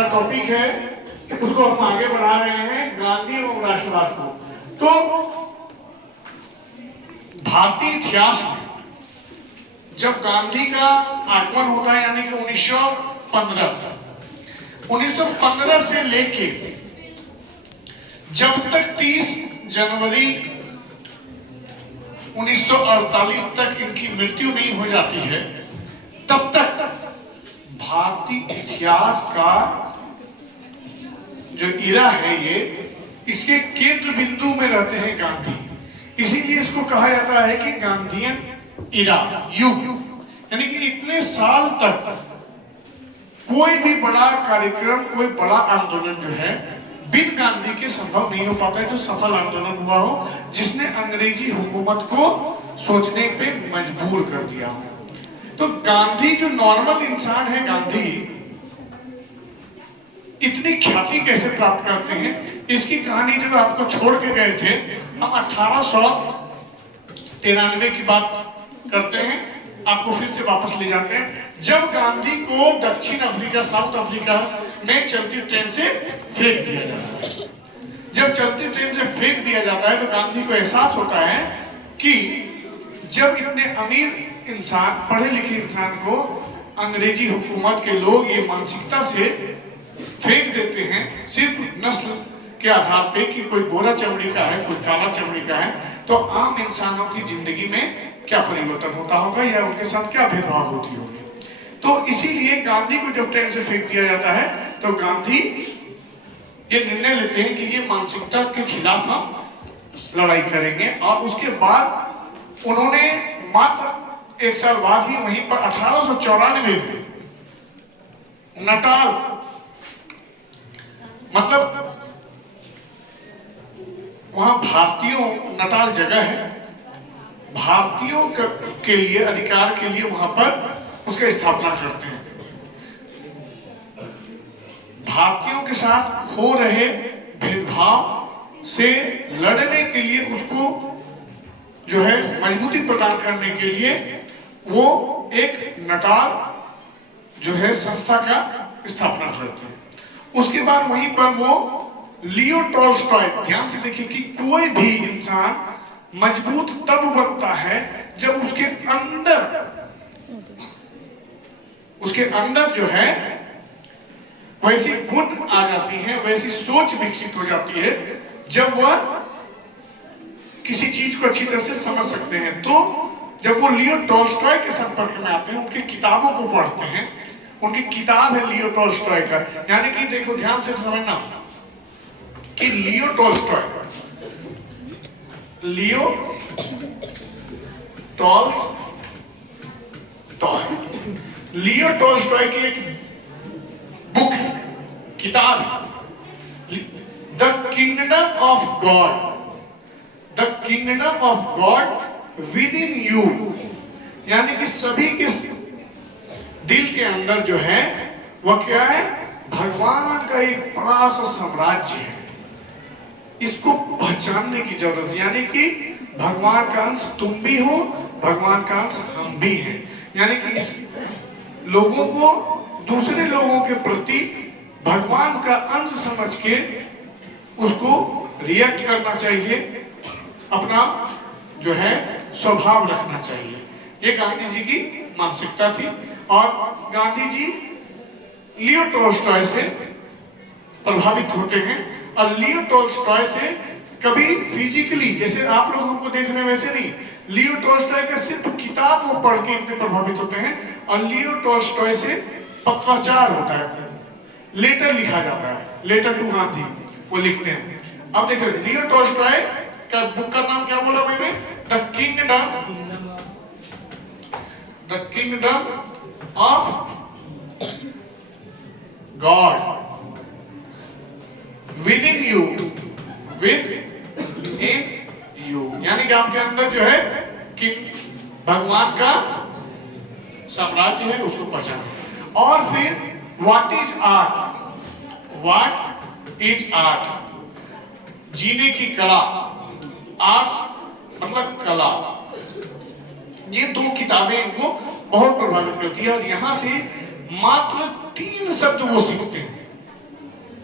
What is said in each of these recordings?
हमारा टॉपिक है, उसको हम आगे बढ़ा रहे हैं, गांधी एवं राष्ट्रवाद को। तो भारतीय इतिहास में जब गांधी का आगमन होता है, यानी कि 1915 से लेके जब तक 30 जनवरी 1948 तक इनकी मृत्यु नहीं हो जाती है, तब तक भारतीय इतिहास का जो इरा है, ये इसके केंद्र बिंदु में रहते हैं गांधी। इसीलिए इसको कहा जाता है कि गांधीयन इरा, युग। यानी कि इतने साल तक कोई भी बड़ा कार्यक्रम, कोई बड़ा आंदोलन जो है बिन गांधी के संभव नहीं हो पाता है, जो सफल आंदोलन हुआ हो, जिसने अंग्रेजी हुकूमत को सोचने पे मजबूर कर दिया हो। तो गांधी जो नॉर्मल इंसान है, गांधी इतनी ख्याति कैसे प्राप्त करते हैं, इसकी कहानी जब आपको छोड़ के गए थे, हम 1893 की बात करते हैं, आपको फिर से वापस ले जाते हैं। जब गांधी को दक्षिण अफ्रीका, साउथ अफ्रीका में चलती ट्रेन से फेंक दिया जाता है। जब चलती ट्रेन से फेंक दिया जाता है तो गांधी को एहसास होता है कि जब इतने अमीर इंसान, पढ़े लिखे इंसान को अंग्रेजी हुकूमत के लोग ये मानसिकता से फेंक देते हैं, सिर्फ नस्ल के आधार पे कि कोई गोरा चमड़ी का है, कोई काला चमड़ी का है, तो आम इंसानों की जिंदगी में क्या परिवर्तन होता होगा या उनके साथ क्या भेदभाव होती होगी। तो इसीलिए गांधी को जब ट्रेन से फेंक दिया जाता है तो गांधी ये निर्णय लेते हैं कि ये मानसिकता के खिलाफ हम लड़ाई करेंगे। और उसके बाद उन्होंने मात्र 1 साल बाद ही वहीं पर 1894 में नटाल, मतलब वहां भारतीयों, नटाल जगह है, भारतीयों के लिए अधिकार के लिए वहां पर उसका स्थापना करते हैं। भारतीयों के साथ हो रहे भेदभाव से लड़ने के लिए, उसको जो है मजबूती प्रदान करने के लिए वो एक नटाल जो है संस्था का स्थापना करते हैं। उसके बाद वहीं पर वो लियो टॉल्स्टॉय, ध्यान से देखिए कि कोई भी इंसान मजबूत तब बनता है जब उसके अंदर जो है वैसी गुण आ जाती है, वैसी सोच विकसित हो जाती है, जब वह किसी चीज को अच्छी तरह से समझ सकते हैं। तो जब वो लियो टॉल्स्टॉय के संपर्क में आते हैं, उनकी किताबों को पढ़ते हैं, उनकी किताब है लियो टॉल्स्टॉय का, यानी कि देखो ध्यान से समझना कि लियो टॉल्स्टॉय की एक बुक है, किताब, the kingdom of God, the kingdom of God with in you. यानी कि सभी के दिल के अंदर जो है वह क्या है, भगवान का एक बड़ा सा साम्राज्य है, इसको पहचानने की जरूरत है। यानी कि भगवान का अंश तुम भी हो, भगवान का अंश हम भी हैं। यानी कि इस लोगों को दूसरे लोगों के प्रति भगवान का अंश समझ के उसको रिएक्ट करना चाहिए, अपना जो है स्वभाव रखना चाहिए। ये गांधी जी की मानसिकता थी। और गांधी जी लियो टॉल्स्टॉय से प्रभावित होते हैं, और लियो टॉल्स्टॉय से कभी फिजिकली, जैसे आप लोगों को देखने वैसे नहीं, लियो टॉल्स्टॉय का सिर्फ किताब वो पढ़ के इतने प्रभावित होते हैं। और लियो टॉल्स्टॉय से पत्राचार होता है, लेटर लिखा जाता है, लेटर टू गांधी वो लिखते हैं। अब देखो लियो टॉल्स्टॉय का बुक का नाम क्या बोला मैंने, the kingdom of God with in you, यानी कि आपके अंदर जो है कि भगवान का साम्राज्य है, उसको पहचानो। और फिर व्हाट इज आर्ट, जीने की कला, आर्ट मतलब कला। ये 2 किताबें इनको बहुत प्रभावित करती है। और यहां से मात्र 3 शब्द वो सीखते हैं,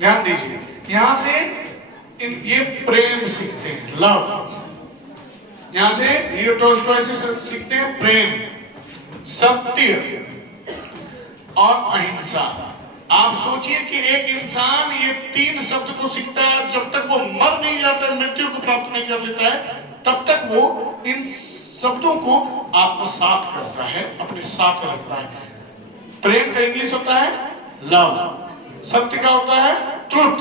ध्यान दीजिए, यहां से ये प्रेम सीखते हैं, लव। यहां से लियो टोल्स्टॉय से सीखते हैं प्रेम, सत्य और अहिंसा। आप सोचिए कि एक इंसान ये 3 शब्द को सीखता है, जब तक वो मर नहीं जाता, मृत्यु को प्राप्त नहीं कर लेता है, तब तक वो इन शब्दों को आत्मसात करता है, अपने साथ रखता है। प्रेम का इंग्लिश होता है लव, सत्य का होता है ट्रुथ,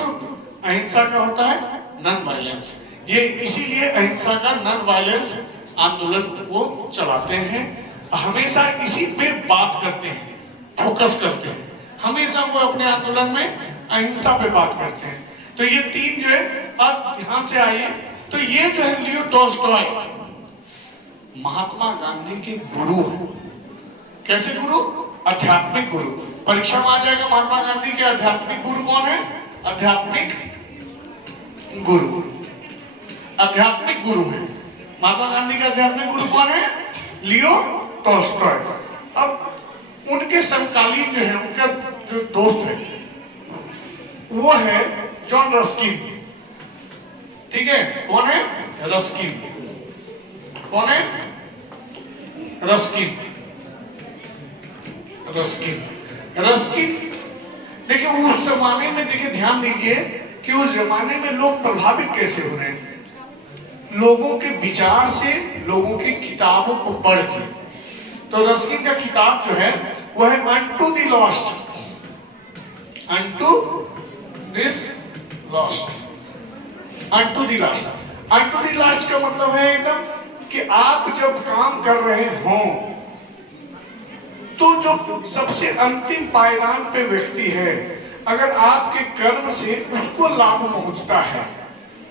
अहिंसा का होता है नॉन वायलेंस। ये इसीलिए अहिंसा का नॉन वायलेंस आंदोलन को चलाते हैं, हमेशा इसी पे बात करते हैं, फोकस करते हैं, हमेशा वो अपने आंदोलन में अहिंसा पे बात करते हैं। तो ये 3 जो है, आप ध्यान से आइए, तो ये जो है लियो टोल्स्टॉय महात्मा गांधी के गुरु हैं। कैसे गुरु? आध्यात्मिक गुरु। परीक्षा में आ जाएगा महात्मा गांधी के आध्यात्मिक गुरु कौन है? आध्यात्मिक गुरु, आध्यात्मिक गुरु है महात्मा गांधी का। आध्यात्मिक गुरु कौन है? लियो टोल्स्टॉय। अब उनके समकालीन जो है, उनका जो दोस्त है वो है जॉन रस्किन। ठीक है, कौन है? रस्किन। कौन है? रस्किन। रस्किन। रस्किन देखिए, उस जमाने में देखिए, ध्यान दीजिए कि उस जमाने में लोग प्रभावित कैसे हो रहे हैं, लोगों के विचार से, लोगों की किताबों को पढ़ के। तो रस्किन का किताब जो है वो है unto the lost, unto this lost, unto the last. Unto the last का मतलब है एकदम कि आप जब काम कर रहे हो तो जो सबसे अंतिम पायदान पे व्यक्ति है, अगर आपके कर्म से उसको लाभ पहुंचता है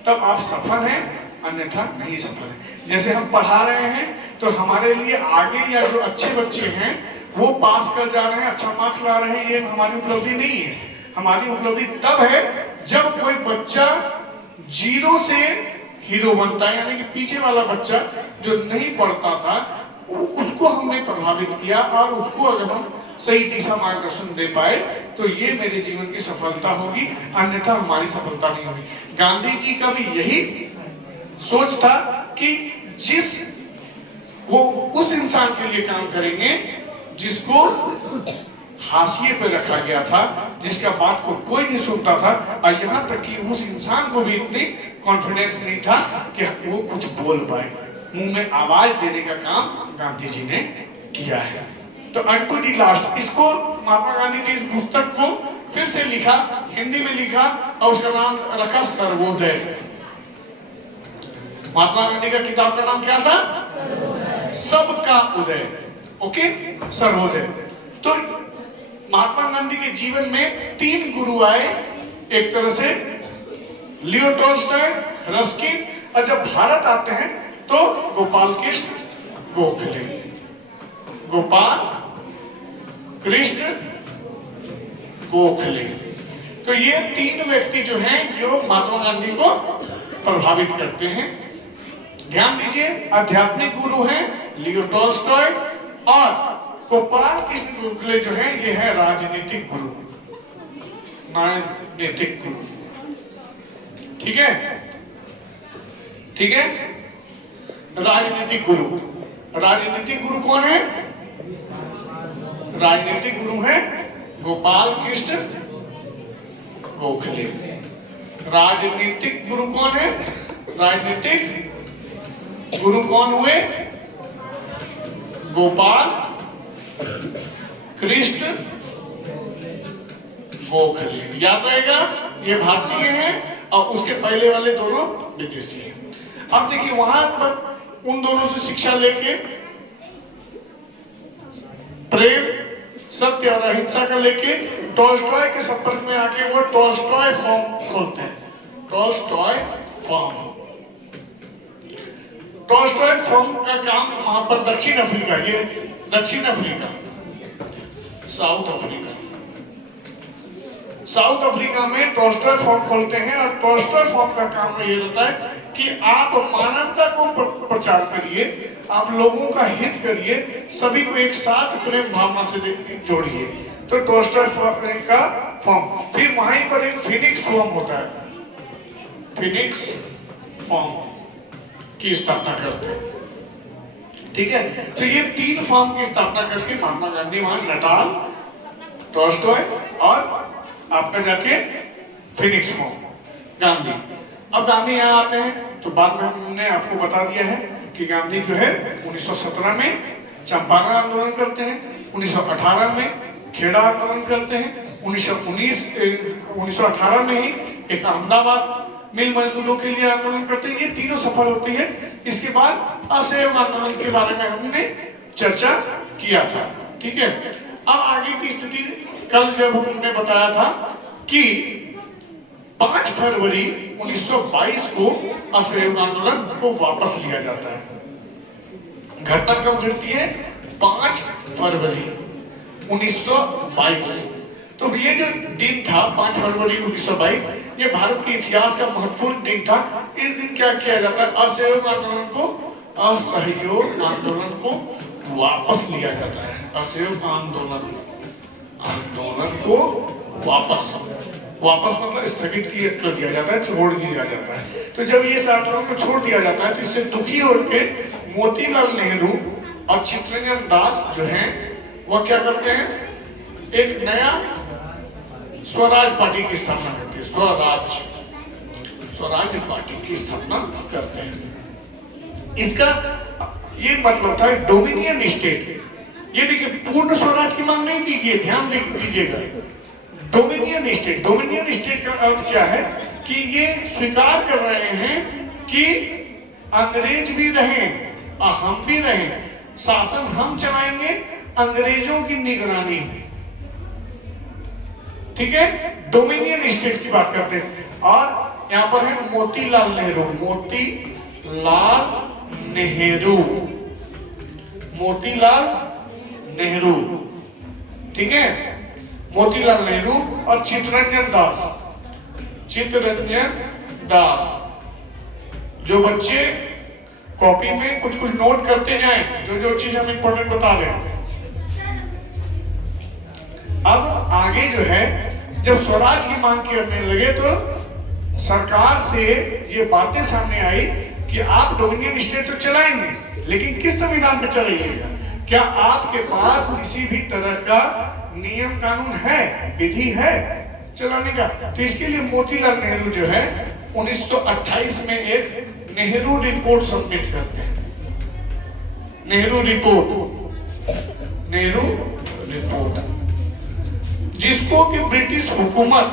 तब आप सफल हैं, अन्यथा नहीं सफल है। जैसे हम पढ़ा रहे हैं तो हमारे लिए आगे या जो अच्छे बच्चे हैं वो पास कर जा रहे हैं, अच्छा मार्क्स ला रहे हैं, ये हमारी उपलब्धि नहीं है। हमारी उपलब्धि तब है जब कोई बच्चा 0 से हीरो बनता है, यानी कि पीछे वाला बच्चा जो नहीं पढ़ता था उसको हमने प्रभावित किया और उसको अगर हम सही दिशा मार्गदर्शन दे पाए तो ये मेरे जीवन की सफलता होगी, अन्यथा हमारी सफलता नहीं होगी। गांधी जी का भी यही सोच था कि वो उस इंसान के लिए काम करेंगे जिसको हाशिए पे रखा गया था, जिसका बात को कोई नहीं सुनता था, और यहाँ तक कि उस इंसान को भी इतनी कॉन्फिडेंस नहीं था कि वो कुछ बोल पाए। मुंह में आवाज देने का काम गांधी जी ने किया है। तो अनटू द लास्ट, इसको महात्मा गांधी ने इस पुस्तक को फिर से लिखा, हिंदी में लिखा और उसका नाम रखा सर्वोदय। महात्मा गांधी का किताब का नाम क्या था? सबका उदय। ओके, सर्वोदय। तो महात्मा गांधी के जीवन में 3 गुरु आए, एक तरह से लियो टोल्स्टॉय, रस्किन, और जब भारत आते हैं तो गोपाल कृष्ण गोखले। गोपाल कृष्ण गोखले। तो ये 3 व्यक्ति जो हैं जो महात्मा गांधी को प्रभावित करते हैं। ध्यान दीजिए, आध्यात्मिक गुरु हैं लियो टोल्स्टॉय, और गोपाल कृष्ण गोखले जो है ये है राजनीतिक गुरु, राजनीतिक गुरु। ठीक है, ठीक है, राजनीतिक गुरु। राजनीतिक गुरु कौन है? राजनीतिक गुरु है गोपाल कृष्ण गोखले। राजनीतिक गुरु कौन है? राजनीतिक गुरु कौन हुए? गोपाल कृष्ण गोखले। याद रहेगा, ये भारतीय हैं और उसके पहले वाले दोनों विदेशी हैं। अब देखिए, वहां पर उन दोनों से शिक्षा लेके प्रेम, सत्य और अहिंसा का लेके टोल्स्टॉय के संपर्क में आके वो टोल्स्टॉय फॉर्म खोलते हैं। Tolstoy form. टोल्स्टॉय फॉर्म का काम वहां पर दक्षिण अफ्रीका, ये दक्षिण Africa, south Africa, south Africa में टोल्स्टॉय फॉर्म खोलते हैं। और टोल्स्टॉय फॉर्म का काम ये होता है कि आप मानवता को प्रचार करिए, आप लोगों का हित करिए, सभी को एक साथ प्रेम भावना से जोड़िए। तो टॉल्स्टॉय का फॉर्म। फिर वहीं पर एक फिनिक्स फॉर्म होता है, फिनिक्स फॉर्म की स्थापना करते हैं, ठीक है। तो ये 3 फॉर्म की स्थापना करके महात्मा गांधी वहां नटाल, टॉल्स्टॉय और आपका जाके फिनिक्स फॉर्म गांधी। अब गांधी यहाँ आते हैं तो बाद में हमने आपको बता दिया है कि गांधी जो है 1917 में चंपारण आंदोलन करते हैं, 1918 में खेड़ा आंदोलन करते हैं, 1918 में ही एक अहमदाबाद मिल मजदूरों के लिए आंदोलन करते हैं। ये तीनों सफल होती है। इसके बाद असहयोग आंदोलन के बारे में हमने चर्चा किया था, ठीक है। अब आगे की स्थिति, कल जब हमने बताया था कि 5 फरवरी 1922 को असहयोग आंदोलन को वापस लिया जाता है। घटना कब घटती है? 5 फरवरी 1922। तो ये जो दिन था 5 फरवरी 1922, ये भारत के इतिहास का महत्वपूर्ण दिन था। इस दिन क्या किया जाता है? असहयोग आंदोलन को वापस लिया जाता है। असहयोग आंदोलन को वापस मतलब स्थगित कर दिया जाता है, छोड़ दिया जाता है। तो जब ये आंदोलन को छोड़ दिया जाता है तो इससे दुखी होकर मोतीलाल नेहरू और चित्तरंजन दास जो हैं वह क्या करते हैं? एक नया स्वराज पार्टी की स्थापना करते हैं। स्वराज पार्टी की स्थापना करते हैं। इसका ये मतलब था डोमिनियन स्टेट। ये देखिए, पूर्ण स्वराज की मांग नहीं की गई, ध्यान दीजिएगा। डोमिनियन स्टेट का अर्थ क्या है? कि ये स्वीकार कर रहे हैं कि अंग्रेज भी रहें और हम भी रहें, शासन हम चलाएंगे, अंग्रेजों की निगरानी, ठीक है। डोमिनियन स्टेट की बात करते हैं। और यहां पर है मोतीलाल नेहरू, ठीक है। मोतीलाल नेहरू और चित्तरंजन दास। जो बच्चे कॉपी में कुछ नोट करते जाएं, जो चीज हम इंपॉर्टेंट बता रहे हैं। अब आगे जो है, जब स्वराज की मांग करने लगे तो सरकार से ये बातें सामने आई कि आप डोमिनियन स्टेट तो चलाएंगे, लेकिन किस संविधान पे चलाइएगा? क्या आपके पास किसी भी तरह का नियम कानून है, विधि है चलाने का? तो इसके लिए मोतीलाल नेहरू जो है 1928 में एक नेहरू रिपोर्ट सबमिट करते हैं। नेहरू रिपोर्ट जिसको कि ब्रिटिश हुकूमत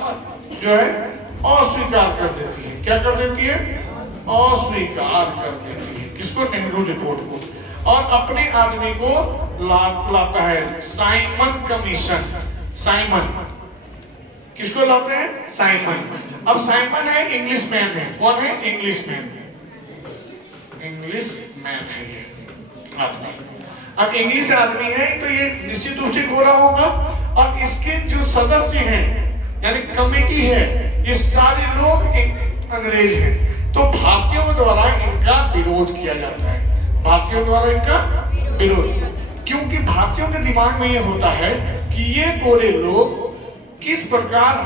जो है अस्वीकार कर देती है। क्या कर देती है? अस्वीकार कर देती है। किसको? नेहरू रिपोर्ट को। और अपने आदमी को लाता है, साइमन कमीशन। किसको लाते हैं? साइमन। अब साइमन है इंग्लिशमैन है। कौन है? इंग्लिशमैन है ये आदमी। अब इंग्लिश आदमी है तो ये निश्चित रूप से गोरा होगा, और इसके जो सदस्य हैं यानी कमेटी है, ये सारे लोग अंग्रेज हैं। तो भारतीयों द्वारा इनका विरोध किया जाता है। क्योंकि भारतीयों के दिमाग में ये होता है कि ये गोरे लोग किस प्रकार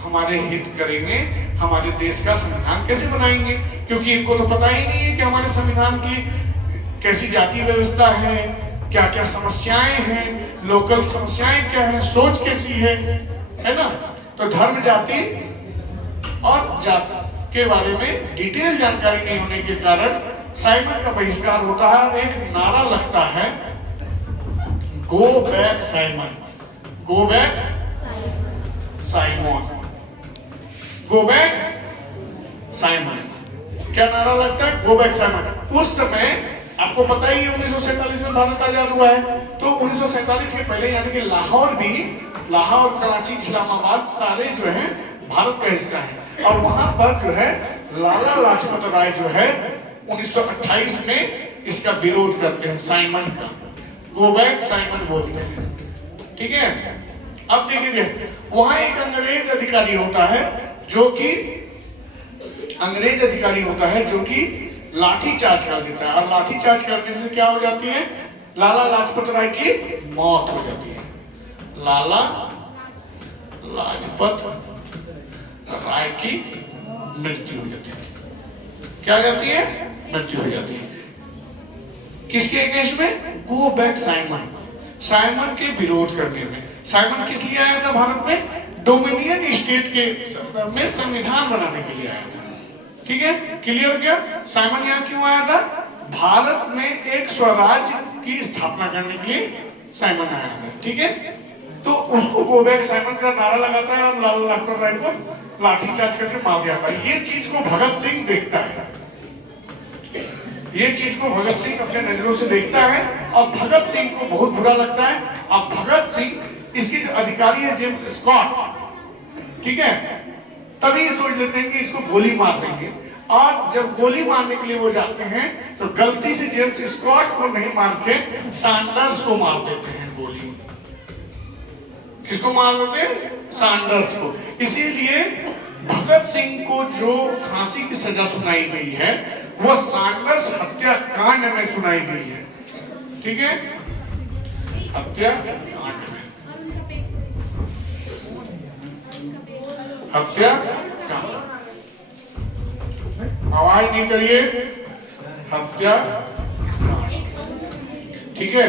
हमारे हित करेंगे, हमारे देश का संविधान कैसे बनाएंगे, क्योंकि इनको तो पता ही नहीं है कि हमारे संविधान की कैसी जाति व्यवस्था है, क्या क्या समस्याएं हैं, लोकल समस्याएं क्या है, सोच कैसी है ना। तो धर्म, जाति और जाति के बारे में डिटेल जानकारी नहीं होने के कारण साइमन का बहिष्कार होता है। और एक नारा लगता है, go back Simon, go back Simon. क्या नारा लगता है? Go back Simon. उस समय आपको पता ही है 1947 में भारत आजाद हुआ है। तो 1947 के पहले यानी कि लाहौर, कराची, इस्लामाबाद सारे जो है भारत का हिस्सा है। और वहां पर जो है लाला लाजपत राय जो है 1928 में इसका विरोध करते हैं, साइमन का। गो बैक साइमन बोलते हैं, ठीक है। अब देखिए, वहां एक अंग्रेज अधिकारी होता है जो कि लाठी चार्ज कर देता है। और लाठी चार्ज करने से क्या हो जाती है? लाला लाजपत राय की मौत हो जाती है। लाला लाजपत राय की मृत्यु हो जाती है। क्या हो जाती है? मृत्यु हो जाती है। किसके अगेंस्ट में? गो बैक साइमन, साइमन के विरोध करने में। साइमन किस लिए आया था भारत में? डोमिनियन स्टेट के में संविधान बनाने के लिए आया था। ठीक है, क्लियर हो गया? साइमन यहाँ क्यों आया था? भारत में एक स्वराज्य की स्थापना करने के लिए साइमन आया था। ठीक है, तो उसको गो बैक साइमन का नारा लगाता है और लाला लाजपत राय को लाठीचार्ज करके मार दिया था। ये चीज को भगत सिंह देखता है, ये चीज को भगत सिंह अपने नजरों से देखता है और भगत सिंह को बहुत बुरा लगता है। अब भगत सिंह, इसके जो अधिकारी है जेम्स स्कॉट, ठीक है, तभी सोच लेते हैं कि इसको गोली मार देंगे। और जब गोली मारने के लिए वो जाते हैं तो गलती से जेम्स स्कॉट को नहीं मार के सैंडर्स को मार देते हैं गोली। किसको मार देते हैं? सैंडर्स को। इसीलिए भगत सिंह को जो फांसी की सजा सुनाई गई है वो सैंडर्स हत्याकांड में सुनाई गई है। ठीक है, हत्याकांड में, हत्याकांड, आवाज नहीं करिए, हत्याकांड। ठीक है।